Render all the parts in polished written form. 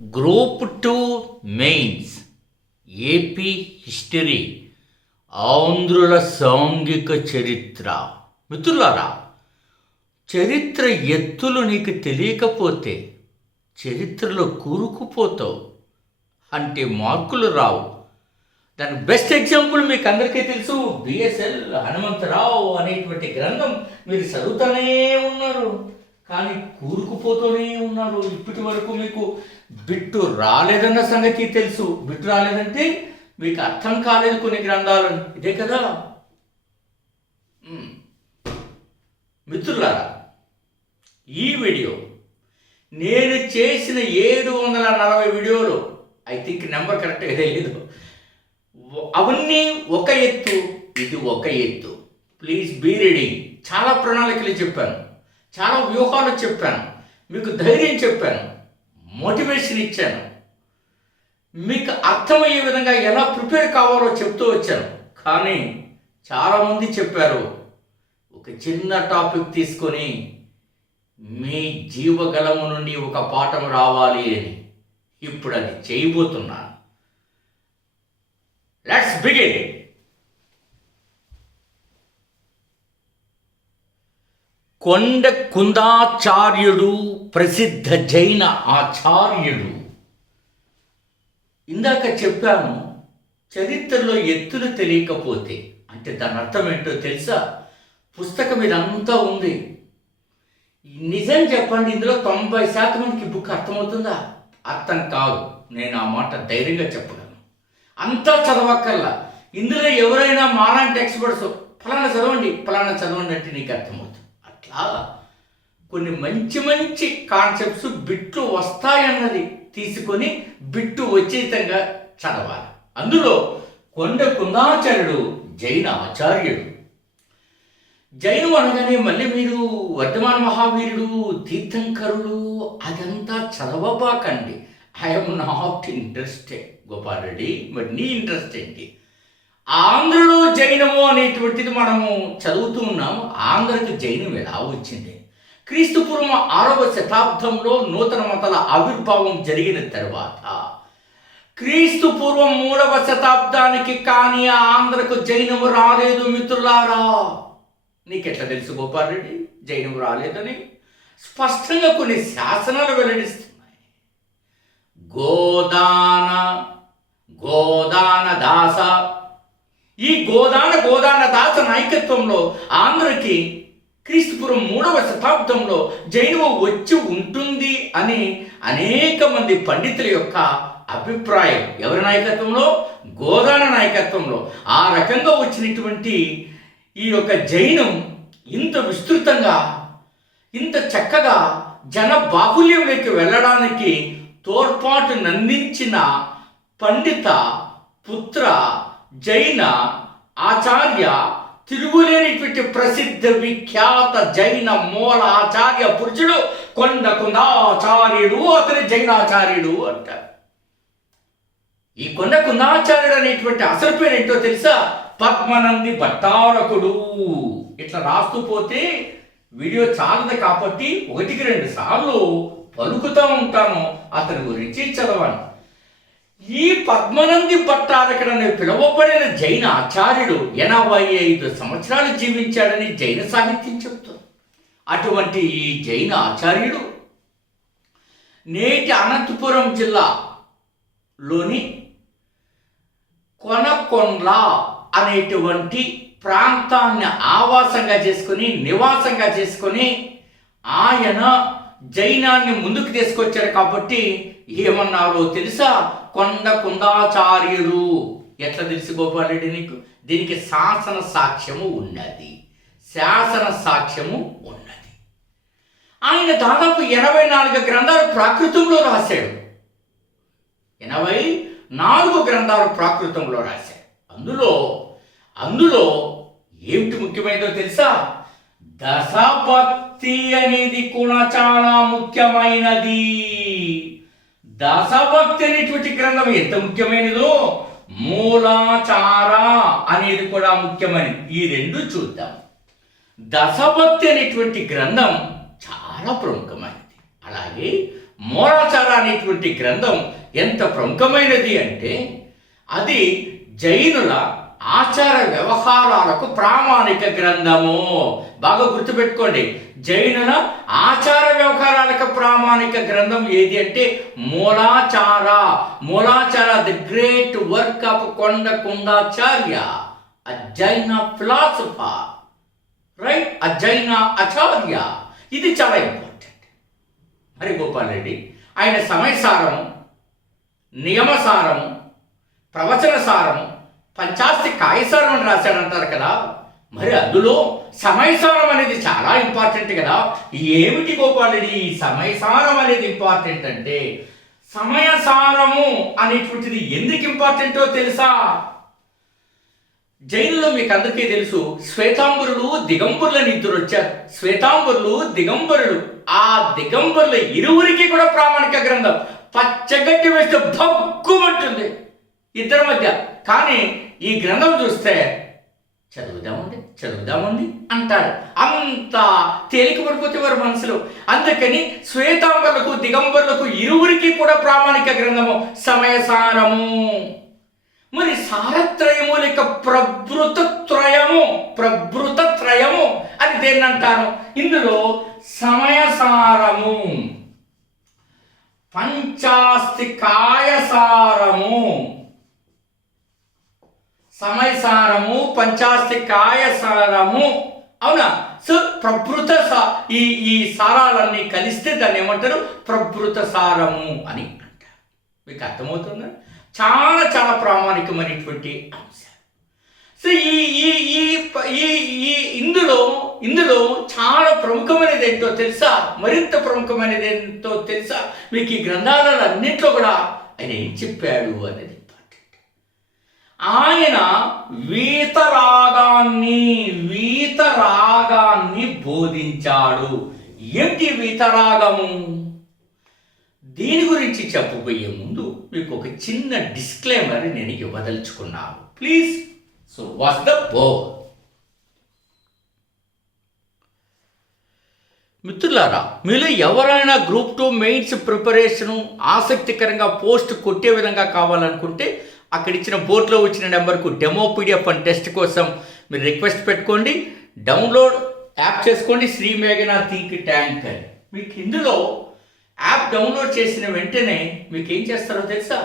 Group 2 mains AP history ఆంధ్రుల సాంఘిక చరిత్ర. మిత్రులారా, చరిత్ర ఎత్తులు నీకు తెలియకపోతే చరిత్రలో కూరుకుపోతావు, అంటే మార్కులు రావు. దానికి బెస్ట్ ఎగ్జాంపుల్ మీకు అందరికీ తెలుసు, బిఎస్ఎల్ హనుమంతరావు అనేటువంటి గ్రంథం మీరు చదువుతూనే ఉన్నారు, కానీ కూరుకుపోతూనే ఉన్నారు. ఇప్పటి వరకు మీకు బిట్టు రాలేదన్న సంగతి తెలుసు. బిట్టు రాలేదంటే మీకు అర్థం కాలేదు కొన్ని గ్రంథాలు, ఇదే కదా. మిత్రులారా, ఈ వీడియో నేను చేసిన 740 వీడియోలు, ఐ థింక్ నెంబర్ కరెక్ట్గా లేదు, అవన్నీ ఒక ఎత్తు, ఇది ఒక ఎత్తు. Please be ready. చాలా ప్రణాళికలు చెప్పాను, చాలా వ్యూహాలు చెప్పాను, మీకు ధైర్యం చెప్పాను, మోటివేషన్ ఇచ్చాను, మీకు అర్థమయ్యే విధంగా ఎలా ప్రిపేర్ కావాలో చెప్తూ వచ్చాను. కానీ చాలామంది చెప్పారు, ఒక చిన్న టాపిక్ తీసుకొని మీ జీవగలము నుండి ఒక పాఠం రావాలి అని. ఇప్పుడు అది చేయబోతున్నాను. Let's begin. కొండ కుందాచార్యుడు ప్రసిద్ధ జైన ఆచార్యుడు. ఇందాక చెప్పాను, చరిత్రలో ఎత్తులు తెలియకపోతే అంటే దాని అర్థం ఏంటో తెలుసా? పుస్తకం ఇదంతా ఉంది, నిజం చెప్పండి, ఇందులో 90% మందికి బుక్ అర్థమవుతుందా? అర్థం కాదు. నేను ఆ మాట ధైర్యంగా చెప్పగలను. అంతా చదవక్కర్లా. ఇందులో ఎవరైనా మాలాంటి ఎక్స్పర్ట్స్ ఫలానా చదవండి అంటే నీకు అర్థమవుతుంది. అట్లా కొన్ని మంచి మంచి కాన్సెప్ట్స్ బిట్లు వస్తాయన్నది తీసుకొని బిట్టు వచ్చేతంగా చదవాలి. అందులో కొండ కుందాచార్యుడు జైన ఆచార్యుడు. జైను అనగానే మళ్ళీ మీరు వర్ధమాన మహావీరుడు, తీర్థంకరుడు అదంతా చదవబాకండి. I'm not interested. Gopal Reddy, మరి నీ ఇంట్రెస్ట్ ఏంటి? ఆంధ్రలో జైనము అనేటువంటిది మనము చదువుతూ ఉన్నాము. ఆంధ్రకి జైనం ఎలా వచ్చింది? క్రీస్తుపూర్వం 6వ శతాబ్దంలో నూతన మతాల ఆవిర్భావం జరిగిన తర్వాత క్రీస్తుపూర్వం 3వ శతాబ్దానికి కానీ ఆంధ్రకు జైనము రాలేదు. మిత్రులారా, నీకెట్లా తెలుసు గోపాల్ రెడ్డి జైనము రాలేదని? స్పష్టంగా కొన్ని శాసనాలు వెల్లడిస్తున్నాయి. గోదాన దాస, ఈ గోదాన దాస నాయకత్వంలో ఆంధ్రకి క్రీస్తుపురం 3వ శతాబ్దంలో జైనము వచ్చి ఉంటుంది అని అనేక మంది పండితుల యొక్క అభిప్రాయం. ఎవరి నాయకత్వంలో? గోదాన నాయకత్వంలో. ఆ రకంగా వచ్చినటువంటి ఈ యొక్క జైనం ఇంత విస్తృతంగా, ఇంత చక్కగా జన బాహుల్యంలోకి వెళ్ళడానికి తోడ్పాటు నందించిన పండిత పుత్ర జైన ఆచార్య, తిరుగులేనిటువంటి ప్రసిద్ధ విఖ్యాత జైన మూల ఆచార్య పురుషుడు కొండ కుందాచార్యుడు. అతని జైనాచార్యుడు అంటారు. ఈ కొండ కుందాచార్యుడు అనేటువంటి అసలు పేరు ఏంటో తెలుసా? పద్మనంది భట్టారకుడు. ఇట్లా రాస్తూ పోతే వీడియో చాలదు కాబట్టి 1-2 సార్లు పలుకుతూ ఉంటాను. అతని గురించి చదవండి. ఈ పద్మనంది భట్టారకుడని పిలువబడిన జైన ఆచార్యుడు 85 సంవత్సరాలు జీవించాడని జైన సాహిత్యం చెబుతుంది. అటువంటి ఈ జైన ఆచార్యుడు నేటి అనంతపురం జిల్లాలోని కొనకొండ్ల అనేటువంటి ప్రాంతాన్ని ఆవాసంగా చేసుకుని, నివాసంగా చేసుకొని ఆయన జైనాన్ని ముందుకు తీసుకొచ్చారు. కాబట్టి ఏమన్నారో తెలుసా? కొండ కుందాచార్యుడు. ఎట్లా తెలుసు గోపాల్ రెడ్డి నీకు? దీనికి శాసన సాక్ష్యము ఉన్నది. ఆయన దాదాపు 84 గ్రంథాలు ప్రాకృతంలో రాశాడు. 84 గ్రంథాలు ప్రాకృతంలో రాశాడు. అందులో ఏమిటి ముఖ్యమైనదో తెలుసా? దశభక్తి అనేది కూడా చాలా ముఖ్యమైనది. దశభక్తి అనేటువంటి గ్రంథం ఎంత ముఖ్యమైనదో మూలాచార అనేది కూడా ముఖ్యమైనది. ఈ 2 చూద్దాం. దశభక్తి అనేటువంటి గ్రంథం చాలా ప్రముఖమైనది. అలాగే మూలాచార అనేటువంటి గ్రంథం ఎంత ప్రముఖమైనది అంటే అది జైనుల ఆచార వ్యవహారాలకు ప్రామాణిక గ్రంథము. బాగా గుర్తుపెట్టుకోండి, జైనుల ఆచార వ్యవహారాలకు ప్రామాణిక గ్రంథం ఏది అంటే Mulachara. Mulachara the great work of Kondacharya, a Jaina philosopher, right? A Jaina acharya. ఇది చాలా ఇంపార్టెంట్. మరి గోపాల్ రెడ్డి ఆయన సమయసారము, నియమసారము, ప్రవచన సారము, పంచాస్తి కాయసారం అని రాశాడంటారు కదా. మరి అందులో సమయసారం అనేది చాలా ఇంపార్టెంట్ కదా. ఏమిటి గోపాల్ రెడ్డి ఈ సమయసారం అనేది ఇంపార్టెంట్ అంటే, సమయసారము అనేటువంటిది ఎందుకు ఇంపార్టెంటో తెలుసా? జైలులో మీకు అందరికీ తెలుసు, శ్వేతాంబరులు దిగంబరులని ఇద్దరు వచ్చారు. శ్వేతాంబరులు దిగంబరులు, ఆ దిగంబరుల ఇరువురికి కూడా ప్రామాణిక గ్రంథం. పచ్చగడ్డి వేస్తే భగ్గుమంటుంది ఇద్దరి మధ్య. కానీ ఈ గ్రంథం చూస్తే చదువుదామండి అంటారు. అంత తేలిక పడిపోతే వారి మనసులో. అందుకని శ్వేతాంబరులకు దిగంబరులకు ఇరువురికి కూడా ప్రామాణిక గ్రంథము సమయసారము. మరి సారత్రయము లేక ప్రభృతత్రయము అని దేన్ని అంటారు? ఇందులో సమయసారము, పంచాస్తికాయసారము, సమయసారము, పంచాస్తికాయసారము, అవునా? సో ప్రభృత ఈ సారాలన్నీ కలిస్తే దాన్ని ఏమంటారు? ప్రభృత సారము అని అంటారు. మీకు అర్థమవుతుందా? చాలా చాలా ప్రామాణికమైనటువంటి అంశాలు. సో ఇందులో చాలా ప్రముఖమైనది ఏంటో తెలుసా? మరింత ప్రముఖమైనది ఏంటో తెలుసా? మీకు ఈ గ్రంథాలన్నింటిలో కూడా ఆయన ఏం చెప్పాడు అనేది ఇంపార్టెంట్. ఆయన వీతరాగాన్ని బోధించాడు. ఏంటి వీతరాగము? దీని గురించి చెప్పబోయే ముందు మీకు ఒక చిన్న డిస్క్లైమర్ నేను ఇవ్వదలుచుకున్నాను. Please, so what's the bore. మిత్రులారా, మీలో ఎవరైనా గ్రూప్ 2 మెయిన్స్ ప్రిపరేషను ఆసక్తికరంగా పోస్ట్ కొట్టే విధంగా కావాలనుకుంటే అక్కడ ఇచ్చిన బోర్డులో వచ్చిన నెంబర్కు డెమో పీడిఎఫ్ అండ్ టెస్ట్ కోసం మీరు రిక్వెస్ట్ పెట్టుకోండి. డౌన్లోడ్ యాప్ చేసుకోండి, శ్రీ మేఘనా థింక్ ట్యాంక్ అని. మీకు ఇందులో యాప్ డౌన్లోడ్ చేసిన వెంటనే మీకు ఏం చేస్తారో తెలుసా?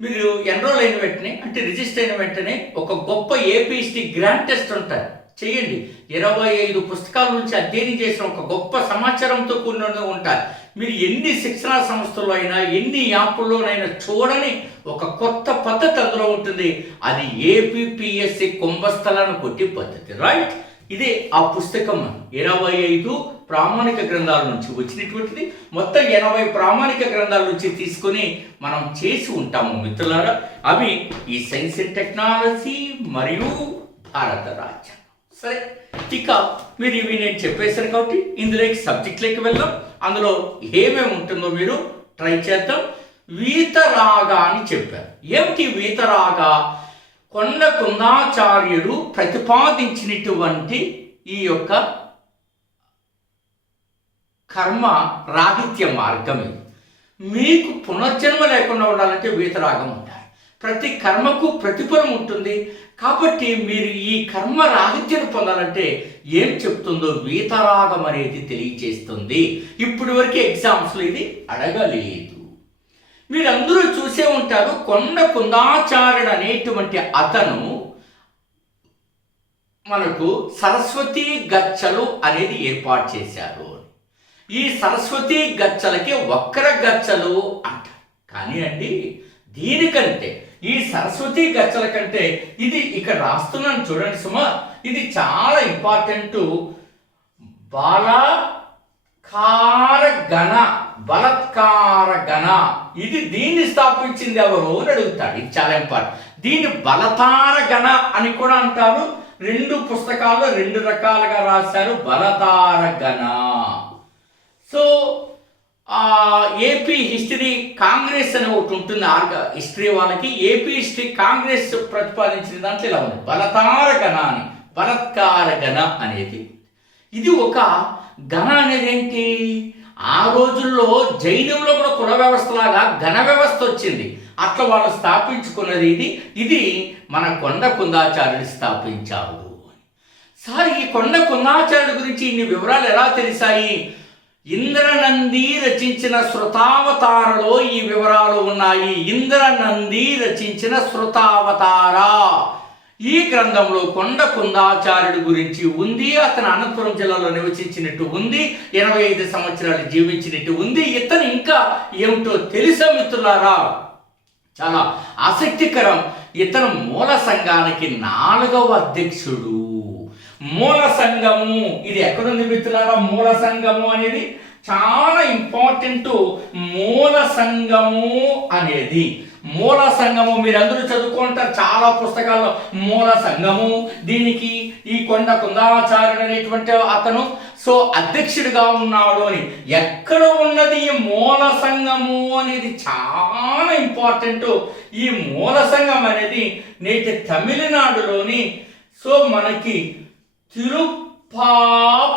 మీరు ఎన్రోల్ అయిన వెంటనే, అంటే రిజిస్టర్ అయిన వెంటనే ఒక గొప్ప ఏపీఎస్టీ గ్రాండ్ టెస్ట్ ఉంటుంది, చేయండి. 25 పుస్తకాల నుంచి అధ్యయనం చేసిన ఒక గొప్ప సమాచారంతో కూడిన ఉంటారు. మీరు ఎన్ని శిక్షణా సంస్థల్లో అయినా, ఎన్ని యాప్ల్లోనైనా చూడని ఒక కొత్త పద్ధతి అందులో ఉంటుంది. అది ఏపీపీఎస్సీ కుంభస్థలాన్ని కొట్టి పద్ధతి, రైట్? ఇదే ఆ పుస్తకం. 25 ప్రామాణిక గ్రంథాల నుంచి వచ్చినటువంటిది. మొత్తం 80 ప్రామాణిక గ్రంథాల నుంచి తీసుకొని మనం చేసి ఉంటాము మిత్రులారా. అవి ఈ సైన్స్ అండ్ టెక్నాలజీ మరియు భారత రాజ్యాంగం. సరే, ఇక మీరు ఇవి నేను చెప్పేశాను కాబట్టి ఇందులోకి సబ్జెక్ట్లోకి వెళ్దాం. అందులో ఏమేమి ఉంటుందో మీరు ట్రై చేద్దాం. వీతరాగా అని చెప్పారు. ఏమిటి వీతరాగా? కొండాచార్యుడు ప్రతిపాదించినటువంటి ఈ యొక్క కర్మ రాహిత్య మార్గం ఇది. మీకు పునర్జన్మ లేకుండా ఉండాలంటే వీతరాగం ఉండాలి. ప్రతి కర్మకు ప్రతిఫలం ఉంటుంది. కాబట్టి మీరు ఈ కర్మ రాహిత్యం పొందాలంటే ఏం చెప్తుందో వీతరాగం అనేది తెలియచేస్తుంది. ఇప్పటి వరకు ఎగ్జామ్స్లో ఇది అడగలేదు. మీరందరూ చూసే ఉంటారు, కొండాచార్యుడు అనేటువంటి అతను మనకు సరస్వతీ గచ్చలు అనేది ఏర్పాటు చేశారు. ఈ సరస్వతీ గచ్చలకి వక్ర గచ్చలు అంటారు. కానీ అండి, దీనికంటే ఈ సరస్వతీ గచ్చల కంటే ఇది ఇక్కడ రాస్తున్నాను చూడండి సుమా, ఇది చాలా ఇంపార్టెంట్. బలత్కార గణ ఇది దీన్ని స్థాపించింది ఎవరు అని అడుగుతాడు. ఇది చాలా ఇంపార్టెంట్. దీన్ని బలతార గణ అని కూడా అంటారు. 2 పుస్తకాల్లో 2 రకాలుగా రాశారు. బలతార గణ. సో ఏపీ హిస్టరీ కాంగ్రెస్ అని ఒకటి ఉంటుంది, హిస్టరీ వాళ్ళకి. ఏపీ హిస్టరీ కాంగ్రెస్ ప్రతిపాదించిన దాంట్లో ఇలా ఉంది, బలతార గణ అని. బలత్కార గణ అనేది ఇది ఒక గణ అనేది ఏంటి ఆ రోజుల్లో జైనంలో కూడా కుల వ్యవస్థలాగా ఘన వ్యవస్థ వచ్చింది. అట్లా వాళ్ళు స్థాపించుకున్నది ఇది మన కొండ కుందాచార్యుడు స్థాపించాడు. సార్, ఈ కొండ కుందాచార్యుడి గురించి ఇన్ని వివరాలు ఎలా తెలిసాయి? ఇంద్రనంది రచించిన శృతావతారలో ఈ వివరాలు ఉన్నాయి. ఇంద్రనంది రచించిన శృతావతార ఈ గ్రంథంలో కొండ కుందాచార్యుడి గురించి ఉంది. అతను అనంతపురం జిల్లాలో నివసించినట్టు ఉంది, 85 సంవత్సరాలు జీవించినట్టు ఉంది. ఇతను ఇంకా ఏమిటో తెలుసా మిత్రులారా? చాలా ఆసక్తికరం. ఇతను మూల సంఘానికి 4వ అధ్యక్షుడు. మూల సంఘము ఇది ఎక్కడుంది మిత్రులారా? మూల సంఘము అనేది చాలా ఇంపార్టెంట్. మూల సంఘము అనేది మూల సంఘము మీరందరూ చదువుకుంటారు చాలా పుస్తకాల్లో. మూల సంఘము దీనికి ఈ కొండ కుందాచార్యుడు అనేటువంటి అతను అధ్యక్షుడిగా ఉన్నాడు అని. ఎక్కడ ఉన్నది ఈ మూల సంఘము అనేది చాలా ఇంపార్టెంట్. ఈ మూల సంఘం అనేది నేటి తమిళనాడులోని మనకి తిరుప్పాపులియార్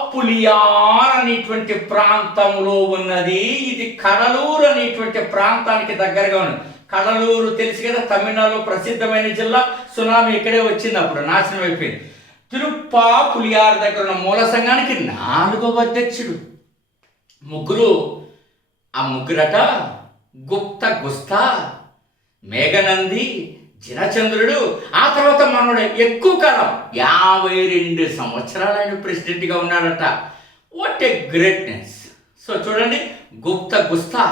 అనేటువంటి ప్రాంతంలో ఉన్నది. ఇది కడలూరు అనేటువంటి ప్రాంతానికి దగ్గరగా ఉంది. కడలూరు తెలుసు కదా, తమిళనాడులో ప్రసిద్ధమైన జిల్లా. సునామీ ఇక్కడే వచ్చింది, అప్పుడు నాశనం అయిపోయింది. తిరుప్పాపులియార్ దగ్గర ఉన్న మూల సంఘానికి 4వ అధ్యక్షుడు. ఆ ముగ్గురట గుప్త గుస్తా, మేఘనంది, జినచంద్రుడు. ఆ తర్వాత మనోడు ఎక్కువ కాలం 52 సంవత్సరాలు ఆయన ప్రెసిడెంట్గా ఉన్నాడట. What a greatness! చూడండి, గుప్త గుస్తా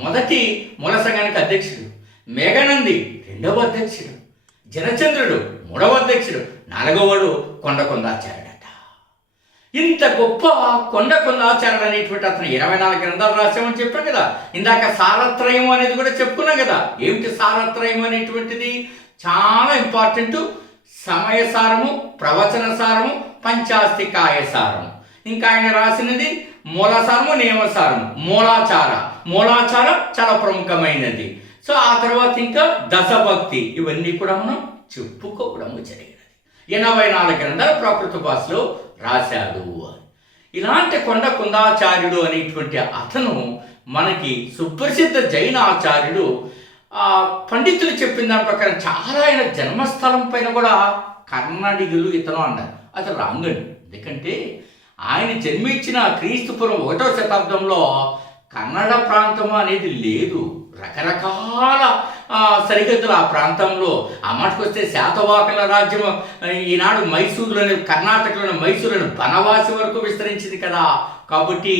మొదటి మూల సంఘానికి అధ్యక్షుడు, మేఘనంది 2వ అధ్యక్షుడు, జినచంద్రుడు 3వ అధ్యక్షుడు, 4వడు కొండ కుందాచార్యుడట. ఇంత గొప్ప కొండ కుందాచార్యుడు అనేటువంటి అతను 24 గ్రంథాలు రాసామని చెప్పాను కదా. ఇందాక సారత్రయం అనేది కూడా చెప్పుకున్నాం కదా. ఏమిటి సారత్రయం అనేటువంటిది? చాలా ఇంపార్టెంట్. సమయసారము, ప్రవచన సారము, పంచాస్తికాయ సారము. ఇంకా ఆయన రాసినది మూలాసారము, నియమసారము, మూలాచారం చాలా ప్రముఖమైనది. ఆ తర్వాత ఇంకా దశభక్తి. ఇవన్నీ కూడా మనం చెప్పుకోవడము జరిగినది. 84 గ్రంథాలు ప్రాకృత భాషలో రాశాడు. ఇలాంటి కొండ కుందాచార్యుడు అనేటువంటి అతను మనకి సుప్రసిద్ధ జైన ఆచార్యుడు. పండితులు చెప్పిన దాని ప్రకారం చాలా ఆయన జన్మస్థలం పైన కూడా కర్ణాడిగులు ఇతను అన్నారు. అది రాంగండి. ఎందుకంటే ఆయన జన్మించిన క్రీస్తుపురం 1వ శతాబ్దంలో కన్నడ ప్రాంతం అనేది లేదు. రకరకాల సరిహద్దులు ఆ ప్రాంతంలో. ఆ మాటకు వస్తే శాతవాహనుల రాజ్యం ఈనాడు మైసూరులోని, కర్ణాటకలోని మైసూరులోని బనవాసి వరకు విస్తరించింది కదా. కాబట్టి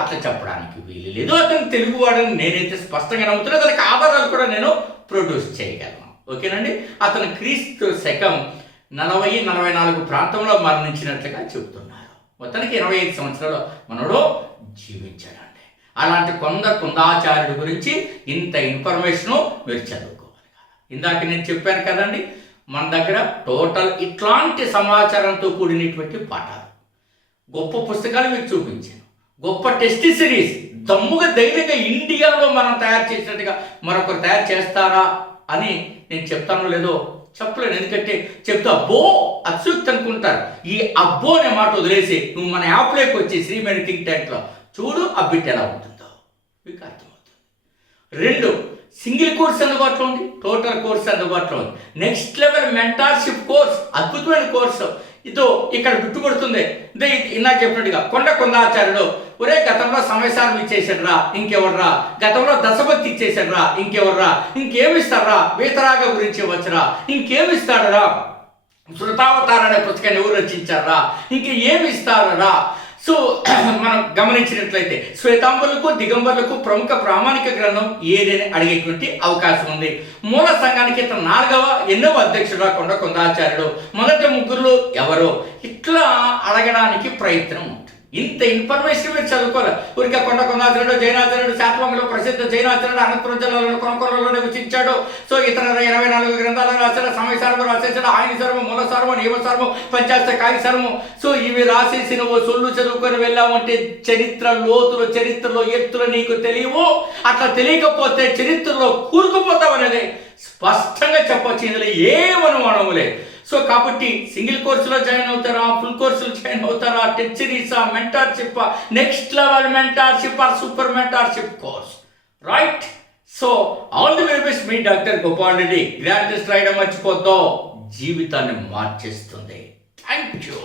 అట్లా చెప్పడానికి వీలు లేదు. అతను తెలుగువాడని నేనైతే స్పష్టంగా నమ్ముతున్నా. దానికి ఆధారాలు కూడా నేను ప్రొడ్యూస్ చేయగలను. ఓకేనండి. అతను క్రీస్తు శకం 40-44 ప్రాంతంలో మరణించినట్లుగా చెబుతున్నారు. మొత్తానికి 25 సంవత్సరాలు మనోడు జీవించాడండి. అలాంటి కుందాచార్యుడి గురించి ఇంత ఇన్ఫర్మేషను మీరు చదువుకోవాలి. ఇందాక నేను చెప్పాను కదండి, మన దగ్గర టోటల్ ఇట్లాంటి సమాచారంతో కూడినటువంటి పాఠాలు, గొప్ప పుస్తకాలు మీకు చూపించాను. గొప్ప టెస్ట్ సిరీస్ దమ్ముగా ధైర్యంగా ఇండియాలో మనం తయారు చేసినట్టుగా మరొకరు తయారు చేస్తారా అని నేను చెప్తానో లేదో చెప్పలేను. ఎందుకంటే చెప్తా అబ్బో అత్యుక్తి అనుకుంటారు. ఈ అబ్బో అనే మాట వదిలేసి నువ్వు మన యాప్లోకి వచ్చి శ్రీమణి థింక్ ట్యాంక్లో చూడు ఆ బిట్ ఎలా ఉంటుందో మీకు అర్థమవుతుంది. 2 సింగిల్ కోర్స్ అందుబాటులో ఉంది, టోటల్ కోర్స్ అందుబాటులో ఉంది. నెక్స్ట్ లెవెల్ మెంటార్షిప్ కోర్స్, అద్భుతమైన కోర్సు. ఇదో ఇక్కడ బిట్టు కొడుతుంది. ఇదే ఇందాక చెప్పినట్టుగా కొండ కుందాచార్యుడు ఒరే గతంలో సమయసారం ఇచ్చేసాడురా, ఇంకెవర్రా? గతంలో దశభక్తి ఇచ్చేసాడురా, ఇంకెవర్రా? ఇంకేమిస్తారా? వీతరాగ గురించి వచ్చరా, ఇంకేమిస్తాడరా? శృతావతార అనే పుస్తకాన్ని ఎవరు రచించారా, ఇంకేమి ఇస్తారా? మనం గమనించినట్లయితే శ్వేతాంబరులకు, దిగంబరులకు ప్రముఖ ప్రామాణిక గ్రంథం ఏదని అడిగేటువంటి అవకాశం ఉంది. మూల సంఘానికి ఇతను 8వ అధ్యక్షుడు కొండ కుందాచార్యుడు. మొదటి ముగ్గురు ఎవరో ఇట్లా అడగడానికి ప్రయత్నం ఉంటుంది. ఇంత ఇన్ఫర్మేషన్ మీరు చదువుకోవాలి. ఊరికే కొండ కుందాచార్యుడు, జైనాచార్యుడు, శాతవాహనులో ప్రసిద్ధ జైనాచార్యుడు, అనంతపురం జిల్లాలో కొనకొండలో నివసించాడు. ఇతర 24 గ్రంథాలు రాశాడు. సమయసారము రాసేసాడు, ఆయన సరము, మూలసారము, నియమసారము, పంచాస్తికాయ సారము. ఇవి రాసేసి నువ్వు సొల్లు చదువుకొని వెళ్ళామంటే చరిత్ర లోతులు, చరిత్రలో ఎత్తులు నీకు తెలియవు. అట్లా తెలియకపోతే చరిత్రలో కూరుకుపోతావు అనేది స్పష్టంగా చెప్పొచ్చు. ఇందులో ఏమనుమానము లేదు. సో కాబట్టి సింగిల్ కోర్సులో జాయిన్ అవుతారా, ఫుల్ కోర్సులో జాయిన్ అవుతారా, టెస్ట్ సిరీసా, mentorship, next level mentorship, super mentorship course, right? So all the very best. మీ doctor Gopal Reddy. Grand test రాయడం మర్చిపోద్దాం, జీవితాన్ని మార్చేస్తుంది. Thank you.